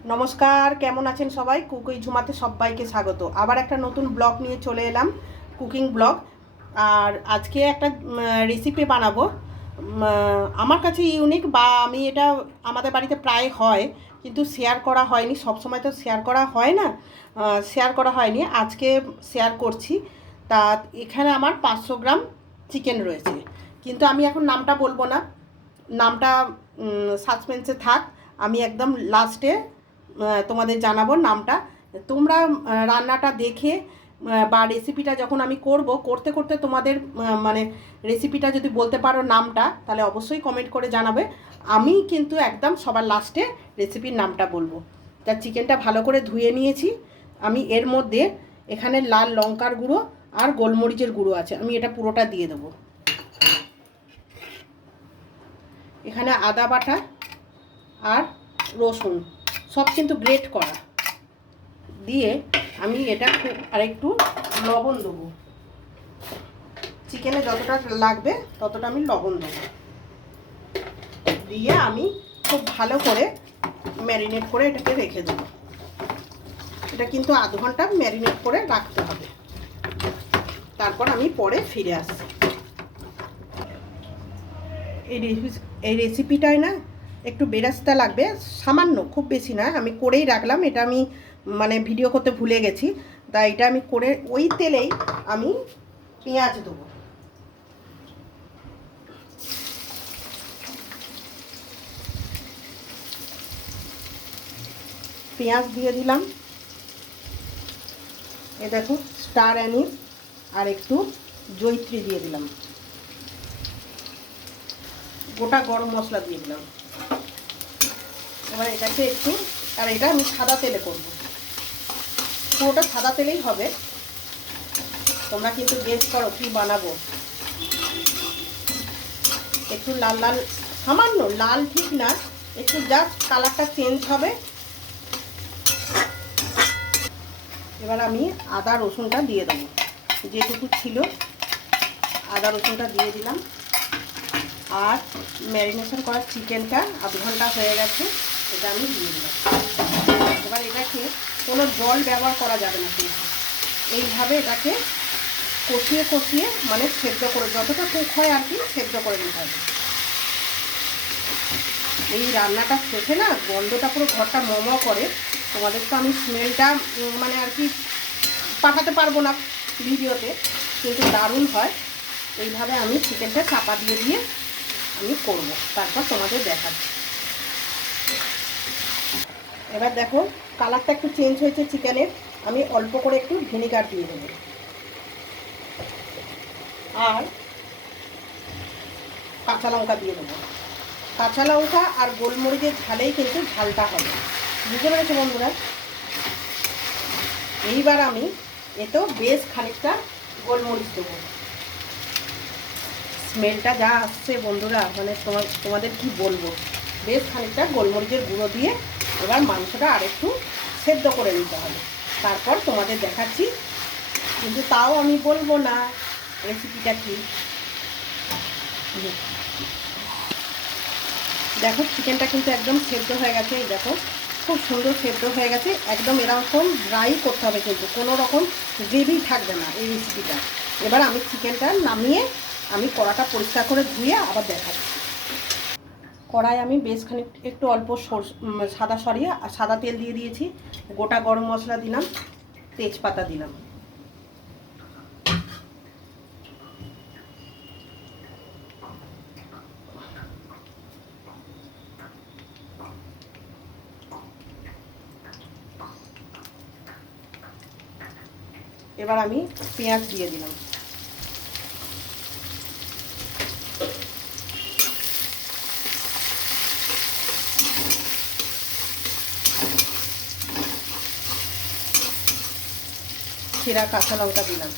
নমস্কার, কেমন আছেন সবাই? কুকুই ঝুমাতে সবাইকে স্বাগত। আবার একটা নতুন ব্লগ নিয়ে চলে এলাম, কুকিং ব্লগ। আর আজকে একটা রেসিপি বানাবো। আমার কাছে ইউনিক, বা আমি এটা আমাদের বাড়িতে প্রায় হয়, কিন্তু শেয়ার করা হয়নি। সব সময় তো শেয়ার করা হয় না, শেয়ার করা হয়নি। আজকে শেয়ার করছি। তা এখানে আমার 500 গ্রাম চিকেন রয়েছে, কিন্তু আমি এখন নামটা বলবো না। নামটা সাসপেন্সে থাক। আমি একদম লাস্টে তোমাদের জানাবো নামটা। তোমরা রান্নাটা দেখে বা রেসিপিটা যখন আমি করতে করতে তোমাদের মানে রেসিপিটা যদি বলতে পারো নামটা, তাহলে অবশ্যই কমেন্ট করে জানাবে। আমি কিন্তু একদম সবার লাস্টে রেসিপির নামটা বলবো। তা চিকেনটা ভালো করে ধুয়ে নিয়েছি। আমি এর মধ্যে এখানে লাল লঙ্কার গুঁড়ো আর গোলমরিচের গুঁড়ো আছে, আমি এটা পুরোটা দিয়ে দেবো। এখানে আদা বাটা আর রসুন সব কিন্তু গ্রেট করা দিয়ে আমি এটা আরেকটু লবণ দেবো। চিকেনে যতটা লাগবে ততটা আমি লবণ দেবো, দিয়ে আমি খুব ভালো করে ম্যারিনেট করে এটাকে রেখে দেবো। এটা কিন্তু আধ ঘন্টা ম্যারিনেট করে রাখতে হবে, তারপর আমি পরে ফিরে আসছি। এই রেসিপিটায় না একটু বেরেস্তা লাগবে, সামান্য, খুব বেশি না। আমি করেই রাখলাম, এটা আমি মানে ভিডিও করতে ভুলে গেছি। তাই এটা আমি করে ওই তেলেই আমি পেঁয়াজ দেবো। পেঁয়াজ দিয়ে দিলাম। এ দেখো, স্টার অ্যানিস আর একটু জয়িত্রী দিয়ে দিলাম। গোটা গরম মশলা দিয়ে দিলাম। এবার এটাকে একটু, আর এটা আমি সাদা তেলে করব, পুরোটা সাদা তেলেই হবে। তোমরা কিন্তু গেস করো কি বানাবো। একটু লাল লাল, সামান্য লাল ঠিক না, একটু জাস্ট কালারটা চেঞ্জ হবে। এবার আমি আদা রসুনটা দিয়ে দেবো, যেটুকু ছিল আদা রসুনটা দিয়ে দিলাম। আর ম্যারিনেশন করা চিকেনটা আধ ঘন্টা হয়ে গেছে, এটা আমি দিয়ে দিলাম। এবার এটাকে কোনো জল ব্যবহার করা যাবে না, কিন্তু এইভাবে এটাকে কষিয়ে কষিয়ে মানে সেদ্ধ করে, যতটা কুক হয় আর কি সেদ্ধ করে নিতে হবে। এই রান্নাটা শেষে না গন্ধটা পুরো ঘরটা মম করে। তোমাদের তো আমি স্মেলটা মানে আর কি পাঠাতে পারবো না ভিডিওতে, কিন্তু দারুণ হয়। এইভাবে আমি চিকেনটা চাপা দিয়ে দিয়ে আমি করব, তারপর তোমাদের দেখাচ্ছি। এবার দেখো কালারটা একটু চেঞ্জ হয়েছে চিকেনের। আমি অল্প করে একটু ভিনেগার দিয়ে দেবো, আর কাঁচা লঙ্কা দিয়ে দেবো। কাঁচা লঙ্কা আর গোলমরিচের ঝালেই কিন্তু ঝালটা হবে, বুঝতে পেরেছো বন্ধুরা? এইবার আমি এতেও বেশ খানিকটা গোলমরিচ দেবো। স্মেলটা যা আসছে বন্ধুরা, মানে তোমাদের কি বলবো। বেশ খানিকটা গোলমরিচের গুঁড়ো দিয়ে এবার মাংসটা আরেকটু সেদ্ধ করে নিতে হবে, তারপর তোমাদের দেখাচ্ছি। কিন্তু তাও আমি বলবো না রেসিপিটা কি। দেখো চিকেনটা কিন্তু একদম সেদ্ধ হয়ে গেছে, এই দেখো খুব সুন্দর সেদ্ধ হয়ে গেছে। একদম এরকম ড্রাই করতে হবে, কিন্তু কোনো রকম গ্রেভি থাকবে না এই রেসিপিটা। এবার আমি চিকেনটা নামিয়ে আমি কড়াটা পরিষ্কার করে ধুয়ে আবার দেখাচ্ছি। কড়াই আমি বেশ খানিক একটু অল্প সাদা তেল দিয়ে দিয়েছি। গোটা গরম মশলা দিলাম, তেজপাতা দিলাম। এবার আমি পেঁয়াজ দিয়ে দিলাম। চেরা কাঁচা লঙ্কা দিলাম।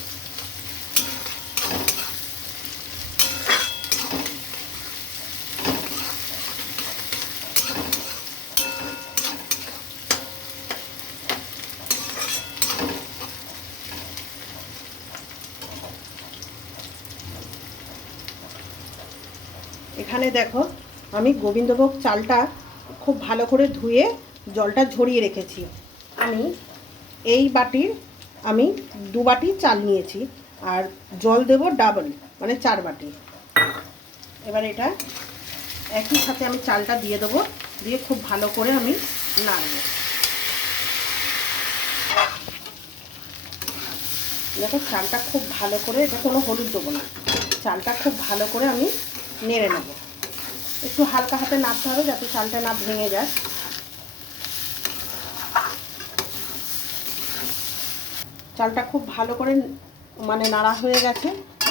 এখানে দেখো আমি গোবিন্দভোগ চালটা খুব ভালো করে ধুয়ে জলটা ঝরিয়ে রেখেছি। আমি এই বাটির আমি 2 বাটি চাল নিয়েছি, আর জল দেব ডাবল, মানে 4 বাটি। এবার এটা একই সাথে আমি চালটা দিয়ে দেবো, দিয়ে খুব ভালো করে আমি নাড়ব। দেখো চালটা খুব ভালো করে, এটা কোনো হলুদ দেবো না, চালটা খুব ভালো করে আমি নেড়ে নেব। একটু হালকা হাতে নাড়তে হবে যাতে চালটা না ভেঙে যায়। চালটা খুব ভালো করে মানে নাড়া হয়ে গেছে।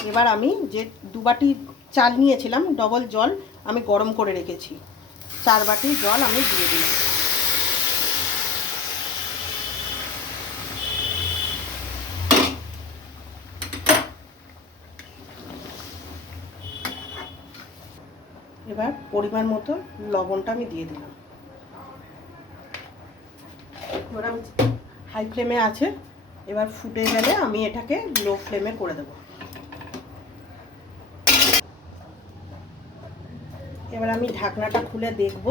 এবার আমি যে 2 বাটি চাল নিয়েছিলাম, ডবল জল আমি গরম করে রেখেছি, 4 বাটি জল আমি দিয়ে দিলাম। এবার পরিমাণ মতো লবণটা আমি দিয়ে দিলাম। এবার আমি হাই ফ্লেমে আছে, এবার ফুটে গেলে আমি এটাকে লো ফ্লেমে করে দেবো। এবার আমি ঢাকনাটা খুলে দেখব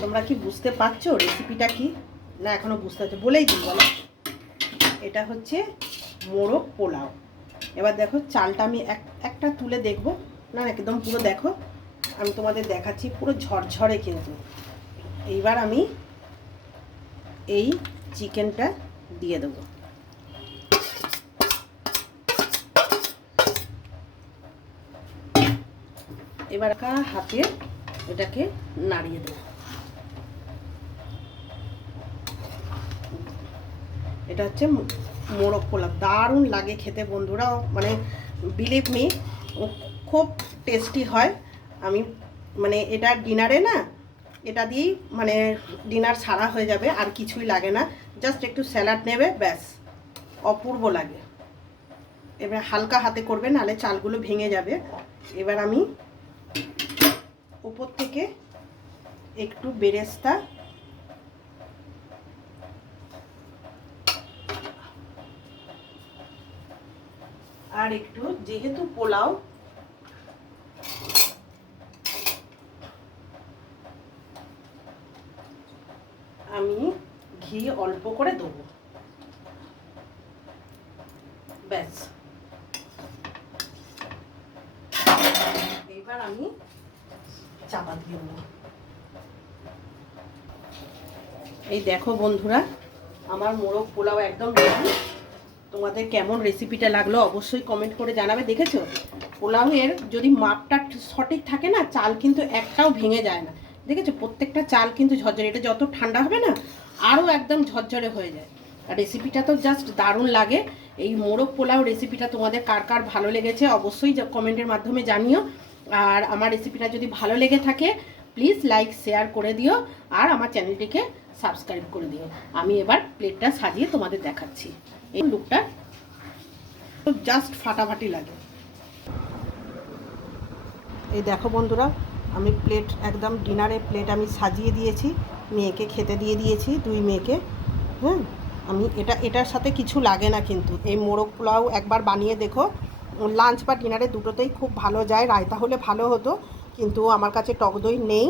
তোমরা কি বুঝতে পারছো রেসিপিটা কি না এখনো বুঝতে পারছো, বলেই দিই বলো। এটা হচ্ছে মোরগ পোলাও। এবার দেখো চালটা আমি একটা তুলে দেখব, না একদম পুরো দেখো, আমি তোমাদের দেখাচ্ছি পুরো ঝরঝরে কিন্তু। এইবার আমি এই চিকেনটা দিয়ে দেবো। এবার হাতে এটাকে নাড়িয়ে দেবো। এটা হচ্ছে মোরগ পোলাও, দারুণ লাগে খেতে বন্ধুরা, মানে বিলিভ মি খুব টেস্টি হয়। আমি মানে এটা ডিনারে না, এটা দিয়েই মানে ডিনার সারা হয়ে যাবে, আর কিছুই লাগে না, জাস্ট একটু স্যালাড নেবে, ব্যাস অপূর্ব লাগে। এবার হালকা হাতে করবে, নাহলে চালগুলো ভেঙে যাবে। এবার আমি উপর থেকে একটু বেরেস্তা আর একটু, যেহেতু পোলাও আমি ঘি অল্প করে দেবো, ব্যাস। এবার আমি চাপা দিয়ে দেবো। এই দেখো বন্ধুরা, আমার মোরগ পোলাও একদম রেডি। তোমাদের কেমন রেসিপিটা লাগলো অবশ্যই কমেন্ট করে জানাবে। দেখেছো পোলাওয়ের যদি মাপটা সঠিক থাকে না, চাল কিন্তু একটাও ভেঙে যায় না। দেখেছো প্রত্যেকটা চাল কিন্তু ঝরঝরে, এটা যত ঠান্ডা হবে না আরও একদম ঝরঝরে হয়ে যায়। আর রেসিপিটা তো জাস্ট দারুণ লাগে। এই মোরগ পোলাও রেসিপিটা তোমাদের কার কার ভালো লেগেছে অবশ্যই কমেন্টের মাধ্যমে জানিও। আর আমার রেসিপিটা যদি ভালো লেগে থাকে প্লিজ লাইক শেয়ার করে দিও, আর আমার চ্যানেলটিকে সাবস্ক্রাইব করে দিও। আমি এবার প্লেটটা সাজিয়ে তোমাদের দেখাচ্ছি। এই লুকটা জাস্ট ফাটাফাটি লাগে। এই দেখো বন্ধুরা, আমি প্লেট একদম ডিনারের প্লেট আমি সাজিয়ে দিয়েছি, মেয়েকে খেতে দিয়ে দিয়েছি, 2 মেয়েকে। হ্যাঁ, আমি এটার সাথে কিছু লাগে না কিন্তু। এই মোরগ পোলাও একবার বানিয়ে দেখো, লাঞ্চ বা ডিনারে দুটোতেই খুব ভালো যায়। রায়তা হলে ভালো হতো, কিন্তু আমার কাছে টক দই নেই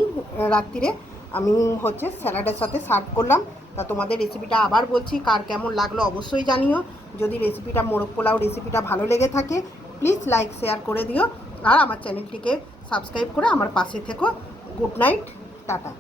রাত্রিরে, আমি হচ্ছে স্যালাডের সাথে সার্ভ করলাম। তা তোমাদের রেসিপিটা আবার বলছি, কার কেমন লাগলো অবশ্যই জানিও। যদি রেসিপিটা মোরগ পোলাও রেসিপিটা ভালো লেগে থাকে প্লিজ লাইক শেয়ার করে দিও, আর আমার চ্যানেলটিকে সাবস্ক্রাইব করে আমার পাশে থেকো। Good night, tata.